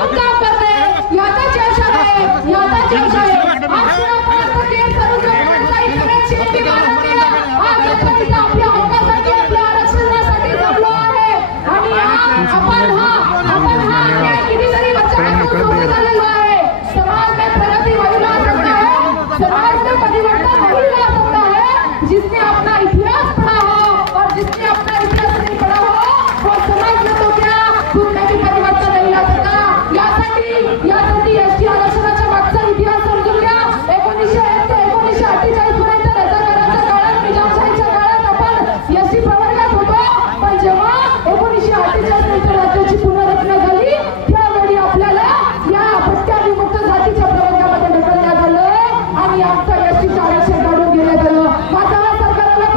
मिळून काम करणे याचा चर्चा आहे, याचा चर्चा आहे. आज शिवरायांचा केस करून जनतेचा इतरांची नीती मानत नाही. आज आपण इथं आपल्या हक्कासाठी, आपल्या आरक्षणासाठी जमलो आहे आणि आपण कितीतरी वर्षांपासून उभे झालेलो आहे. समाज में प्रगति वही ला सकता है, समाज में परिवर्तन वही ला सकता है जिसने अपना इतिहास पढ़ा हो, और जिसने अपना इतिहास नहीं पढ़ा हो वो समाज में तो क्या खुद में भी परिवर्तन नहीं ला सकता. यासाठी एसटी आरक्षणाच्या मागचा इतिहास समजून घ्या. 1948 पर्यंत रजाकाराच्या काळात, निजामशाहीच्या काळात आपण एसटी प्रवर्गात होतो, पण जेव्हा 1948 नंतर राज्याची पुनर्रचना झाली त्यावेळी आपल्याला या भटक्या विमुक्त जातीच्या प्रवर्गामध्ये ढकलण्यात आलं आणि आमचं एसटीचं आरक्षण काढून घेण्यात आलं. माझा सरकारला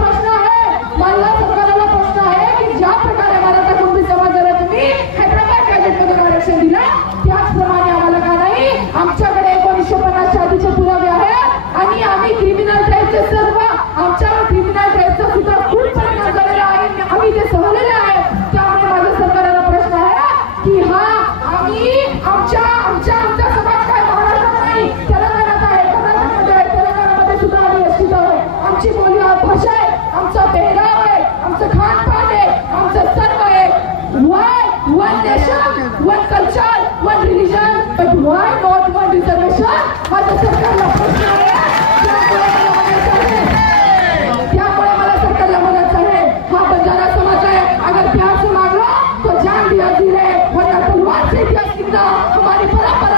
प्रश्न आहे की ज्या प्रकारे मराठा कुणबी समाजाला तुम्ही हैदराबाद गॅजेटमधून आरक्षण दिलं त्याचप्रमाणे आम्हाला का नाही. आमच्याकडे 1950च्या आधीचे पुरावे आहेत आणि आम्ही क्रिमिनल ट्रायलचे सर्व आमच्यावर क्रिमिनल ट्रायलचा सुद्धा खूप परिणाम झालेला आहे, आम्ही ते सहलेले आहे. त्यामुळे माझ्या सरकारला प्रश्न आहे की आम्ही आमचा समाज काय महाराष्ट्रात नाही, तेलंगणात आहे, कर्नाटकमध्ये आहे, तेलंगणामध्ये सुद्धा आम्ही एसटीत आहोत. आमची बोली भाषा आहे, आमचा पेहराव आहे, आमचं खानपान आहे, आमचं सर्व आहे. Why one nation, one culture, one religion, but why not one reservation? माझ्या सरकारला प्रश्न आहे. त्यामुळे मला सरकारला मदत आहे. हा बंजारा समाज है, अगर प्यार से मांगो तो जान भी हजीर है, वरना तलवार से इतिहास लिखना हमारी परंपरा